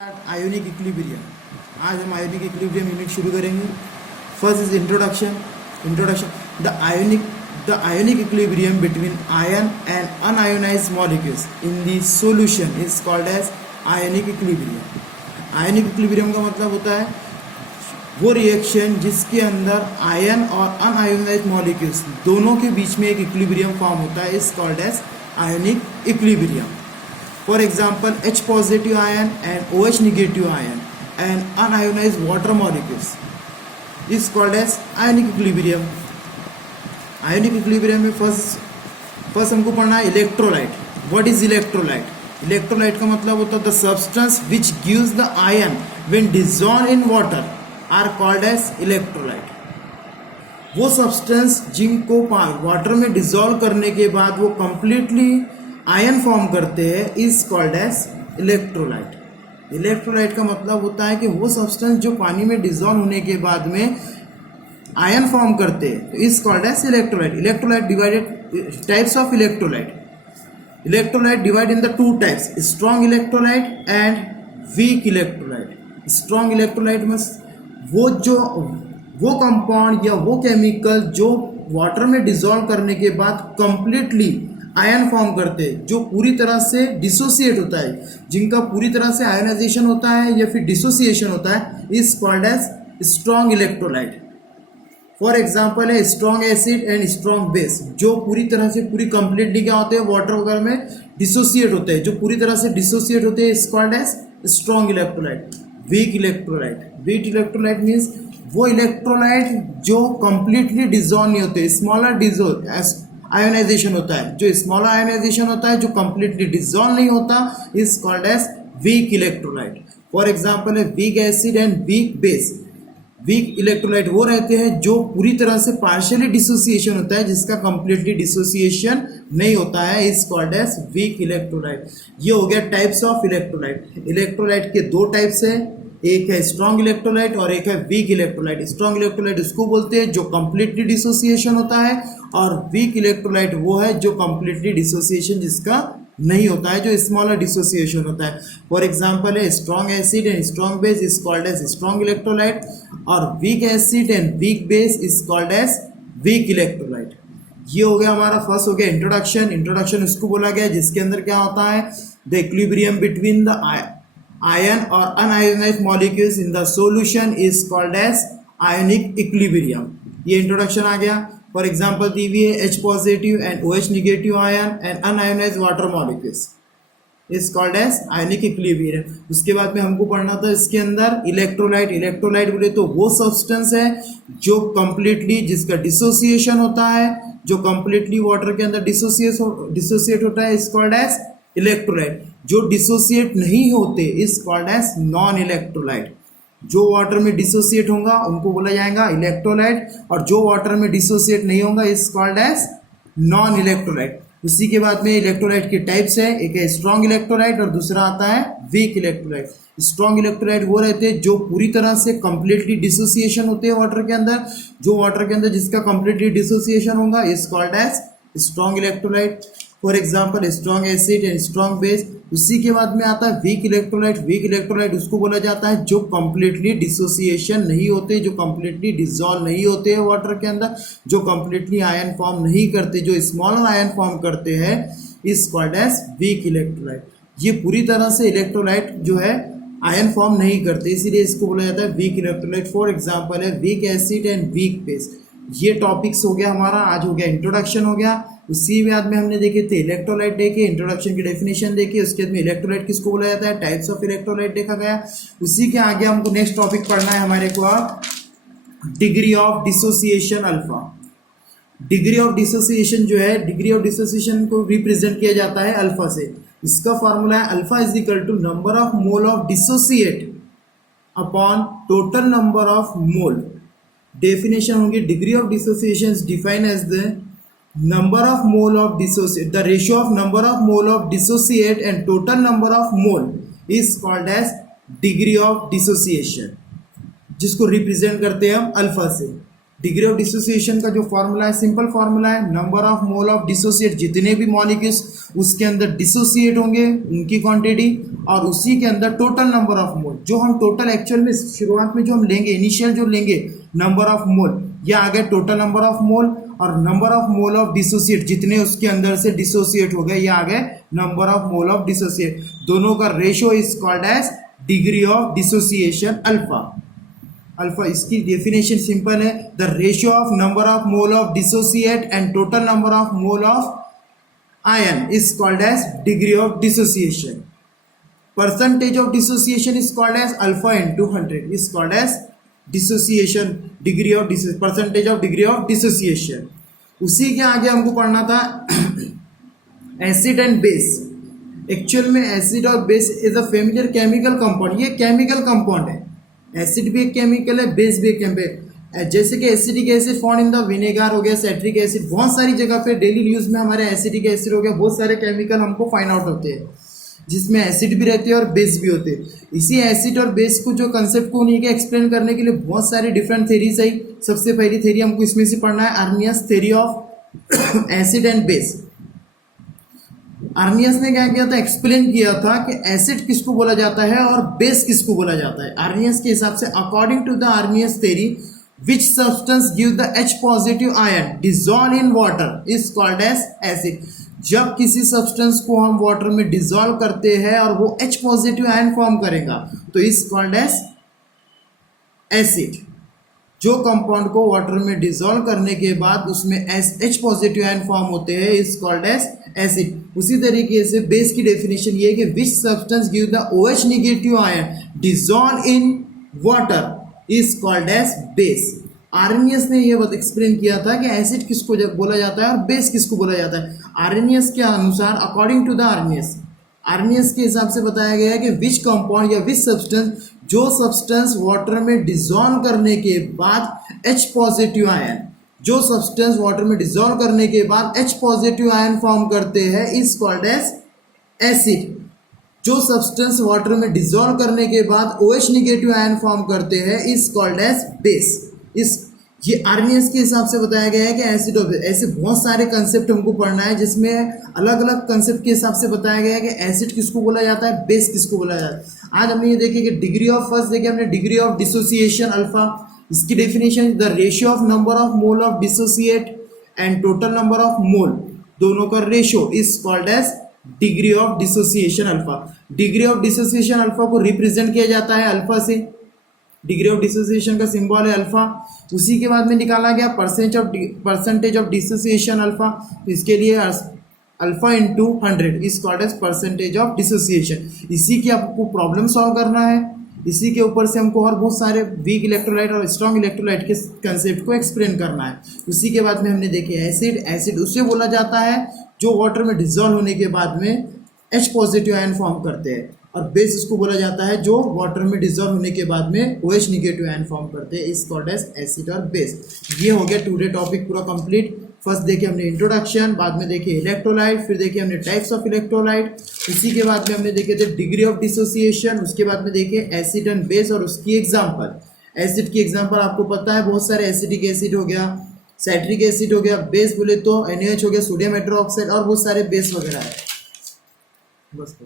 Ionic equilibrium. आज हम ionic equilibrium unit शुरू करेंगे। First is introduction the ionic equilibrium between ion and unionized molecules in the solution is called as ionic equilibrium. Ionic equilibrium का मतलब होता है वो रिएक्शन जिसके अंदर आयन और अनआयोनाइज्ड मॉलिक्यूल्स दोनों के बीच में एक इक्विलिब्रियम फॉर्म होता है, is called as ionic equilibrium. For example, H positive ion and OH negative ion and unionized water molecules is called as ionic equilibrium. Ionic equilibrium में फर्स्ट हमको पढ़ना है electrolyte. What is electrolyte? Electrolyte का मतलब होता है the substance which gives the ion when dissolved in water are called as electrolyte. वो substance जिनको वाटर में डिजोल्व करने के बाद वो कंप्लीटली आयन फॉर्म करते हैं, is called as electrolyte. Electrolyte का मतलब होता है कि वो सब्सटेंस जो पानी में डिजोल्व होने के बाद में आयन फॉर्म करते हैं, तो is called as electrolyte. Electrolyte divided types of electrolyte. Electrolyte divide in the two types, strong electrolyte and weak electrolyte. Strong electrolyte में वो कंपाउंड या वो केमिकल जो वाटर में डिजोल्व करने के बाद कंप्लीटली आयन फॉर्म करते हैं, जो पूरी तरह से डिसोसिएट होता है, जिनका पूरी तरह से आयनाइजेशन होता है या फिर डिसोसिएशन होता है, is called as strong electrolyte. For example है strong acid and strong base, जो पूरी तरह से पूरी कंप्लीटली क्या होते हैं, वाटर वगैरह में डिसोसिएट होते हैं, जो पूरी तरह से डिसोसिएट होते हैं, is called as strong electrolyte. Weak electrolyte means वो इलेक्ट्रोलाइट जो कंप्लीटली डिजोल्व नहीं होते, स्मॉलर डिजोल्व आयोनाइजेशन होता है, जो स्मॉलर आयोनाइजेशन होता है, जो कंप्लीटली डिजोल्व नहीं होता, is called as weak electrolyte. For example है weak acid and weak base. Weak electrolyte वो रहते हैं जो पूरी तरह से पार्शियली डिसोसिएशन होता है, जिसका कंप्लीटली डिसोसिएशन नहीं होता है, is called as weak electrolyte. ये हो गया टाइप्स ऑफ इलेक्ट्रोलाइट। इलेक्ट्रोलाइट के दो टाइप्स है, एक है स्ट्रॉन्ग इलेक्ट्रोलाइट और एक है वीक इलेक्ट्रोलाइट। स्ट्रॉन्ग इलेक्ट्रोलाइट उसको बोलते हैं जो कंप्लीटली डिसोसिएशन होता है, और वीक इलेक्ट्रोलाइट वो है जो कंप्लीटली डिसोसिएशन जिसका नहीं होता है, जो स्मॉलर डिसोसिएशन होता है। फॉर एग्जांपल है strong acid and strong base is called as strong electrolyte, और weak acid and weak base is called as weak electrolyte. ये हो गया हमारा फर्स्ट हो गया इंट्रोडक्शन उसको बोला गया जिसके अंदर क्या होता है, the equilibrium between the ion और unionized molecules in the solution is called as ionic equilibrium. ये इंट्रोडक्शन आ गया। फॉर एग्जांपल दी हुई है H positive and OH negative ion and unionized water molecules is called as ionic equilibrium. उसके बाद में हमको पढ़ना था इसके अंदर इलेक्ट्रोलाइट बोले तो वो सब्सटेंस है जो कंप्लीटली जिसका डिसोसिएशन होता है, जो कंप्लीटली वाटर के अंदर डिसोसिएट होता है, इज कॉल्ड एज इलेक्ट्रोलाइट। जो डिसोसिएट नहीं होते is called as non electrolyte. जो वाटर में डिसोसिएट होगा उनको बोला जाएगा इलेक्ट्रोलाइट, और जो वाटर में डिसोसिएट नहीं होगा is called as non electrolyte. उसी के बाद में इलेक्ट्रोलाइट के टाइप्स है, एक है स्ट्रॉन्ग इलेक्ट्रोलाइट और दूसरा आता है वीक इलेक्ट्रोलाइट। स्ट्रॉन्ग इलेक्ट्रोलाइट वो रहते हैं जो पूरी तरह से कंप्लीटली डिसोसिएशन होते हैं वाटर के अंदर, जो वाटर के अंदर जिसका कंप्लीटली डिसोसिएशन होगा is called as strong electrolyte. For example strong acid and strong base. उसी के बाद में आता है वीक इलेक्ट्रोलाइट उसको बोला जाता है जो कंप्लीटली डिसोसिएशन नहीं होते, जो कंप्लीटली डिसॉल्व नहीं होते हैं वाटर के अंदर, जो कंप्लीटली आयन फॉर्म नहीं करते, जो स्मॉलर आयन फॉर्म करते हैं, is called as weak electrolyte. ये पूरी तरह से इलेक्ट्रोलाइट जो है आयन फॉर्म नहीं करते, इसीलिए इसको बोला जाता है वीक इलेक्ट्रोलाइट। फॉर एग्जाम्पल है weak acid and weak base. ये टॉपिक्स हो गया हमारा, आज हो गया इंट्रोडक्शन हो गया। उसी बाद में हमने देखे थे इलेक्ट्रोलाइट देखे, इंट्रोडक्शन की डेफिनेशन देखी, उसके बाद में इलेक्ट्रोलाइट किसको बोला जाता है, टाइप्स ऑफ इलेक्ट्रोलाइट देखा गया। उसी के आगे हमको नेक्स्ट टॉपिक पढ़ना है हमारे को degree of dissociation alpha. Degree of dissociation जो है, डिग्री ऑफ डिसोसिएशन को रिप्रेजेंट किया जाता है अल्फा से। इसका फॉर्मूला है alpha is equal to number of mole of dissociate upon total number of mole. Definition होगी degree of dissociation is defined as the number of mole of dissociate, the ratio of number of mole of dissociate and total number of mole is called as degree of dissociation, जिसको represent करते हैं हम alpha से। Degree of dissociation का जो formula है simple formula है, number of mole of dissociate, जितने भी मॉलिक्यूल्स उसके अंदर डिसोसिएट होंगे उनकी क्वांटिटी, और उसी के अंदर टोटल नंबर ऑफ मोल, जो हम टोटल एक्चुअल में शुरुआत में जो हम लेंगे इनिशियल जो लेंगे नंबर ऑफ मोल, ये आ गए टोटल नंबर ऑफ मोल, और number of mole of dissociate, जितने उसके अंदर से डिसोसिएट हो गए ये आ गए number of mole of dissociate. दोनों का ratio is called as degree of dissociation alpha. Alpha इसकी डेफिनेशन सिंपल है, the ratio of number of mole of dissociate and total number of mole of ion is called as degree of dissociation. Percentage of dissociation is called as alpha into 100 is called as dissociation degree of percentage of degree of dissociation. उसी के आगे हमको पढ़ना था acid and base. Actual में acid और base is a familiar chemical compound, ये chemical compound है, एसिड भी एक केमिकल है, बेस भी एक केमिकल है। जैसे कि acidic acid found in the vinegar हो गया, साइट्रिक एसिड, बहुत सारी जगह पे डेली यूज में हमारे एसिडिक एसिड हो गया, बहुत सारे केमिकल हमको फाइंड आउट होते हैं जिसमें एसिड भी रहते हैं और बेस भी होते हैं। इसी एसिड और बेस को जो कंसेप्ट को उन्हीं के एक्सप्लेन करने के लिए बहुत सारी डिफरेंट थेरीज है। सबसे पहली थेरी हमको इसमें से पढ़ना है Arrhenius theory of acid and base. Arrhenius ने क्या किया था, एक्सप्लेन किया था कि एसिड किसको बोला जाता है और बेस किसको बोला जाता है। अर्नियस के हिसाब से according to the Arrhenius theory which substance give the H positive ion dissolve in water is called as acid. जब किसी सब्सटेंस को हम वाटर में डिजॉल्व करते हैं और वो H पॉजिटिव आयन फॉर्म करेगा तो इज कॉल्ड एज एसिड। जो कंपाउंड को वाटर में डिजॉल्व करने के बाद उसमें H पॉजिटिव आयन फॉर्म होते हैं इज कॉल्ड एज एसिड। उसी तरीके से बेस की डेफिनेशन ये है कि which substance give the OH negative ion dissolve in water is called as base. Arrhenius ने ये एक्सप्लेन किया था कि एसिड किसको बोला जाता है और बेस किसको बोला जाता है। आर्नियस के अनुसार अकॉर्डिंग टू द आर्नियस के हिसाब से बताया गया है कि विच कंपाउंड या विच सब्सटेंस, जो सब्सटेंस वाटर में डिजॉल्व करने के बाद H पॉजिटिव आयन, जो सब्सटेंस वाटर में डिजॉल्व करने के बाद H पॉजिटिव आयन फॉर्म करते हैं इज कॉल्ड एज एसिड। जो सब्सटेंस वाटर में डिजॉल्व करने के बाद OH नेगेटिव आयन फॉर्म करते हैं इज कॉल्ड एज बेस। इस ये आर्नियस के हिसाब से बताया गया है कि एसिड और बेस, ऐसे बहुत सारे कंसेप्ट हमको पढ़ना है जिसमें अलग अलग कंसेप्ट के हिसाब से बताया गया है कि एसिड किसको बोला जाता है, बेस किसको बोला जाता है। आज हमने ये देखे कि डिग्री ऑफ फर्स्ट देखे हमने डिग्री ऑफ डिसोसिएशन अल्फा। इसकी definition the ratio of number of mole of dissociate and total number of mole, दोनों का ratio is called as degree of dissociation alpha. Degree of dissociation alpha को represent किया जाता है alpha से, degree of dissociation का symbol है alpha. उसी के बाद में निकाला गया परसेंटेज ऑफ डिसोसिएशन अल्फा, इसके लिए alpha into 100 is called as percentage of dissociation. इसी की आपको प्रॉब्लम सॉल्व करना है, इसी के ऊपर से हमको और बहुत सारे वीक इलेक्ट्रोलाइट और स्ट्रॉन्ग इलेक्ट्रोलाइट के कंसेप्ट को एक्सप्लेन करना है। उसी के बाद में हमने देखे एसिड उसे बोला जाता है जो वाटर में डिजॉल्व होने के बाद में H पॉजिटिव आयन फॉर्म करते हैं, और बेस इसको बोला जाता है जो वाटर में डिजॉल्व होने के बाद में OH नेगेटिव आयन फॉर्म करते हैं इज कॉल्ड एज एसिड और बेस। ये हो गया टुडे टॉपिक पूरा कंप्लीट। फर्स्ट देखे हमने इंट्रोडक्शन, बाद में देखे इलेक्ट्रोलाइट, फिर देखे हमने टाइप्स ऑफ इलेक्ट्रोलाइट, इसी के बाद में हमने देखे थे डिग्री ऑफ डिसोसिएशन, उसके बाद में देखे एसिड एंड बेस और उसकी एग्जाम्पल। एसिड की एग्जाम्पल आपको पता है, बहुत सारे एसिडिक एसिड हो गया, साइट्रिक एसिड हो गया, बेस बोले तो NaOH हो गया, सोडियम हाइड्रोक्साइड और बहुत सारे बेस वगैरह है। बस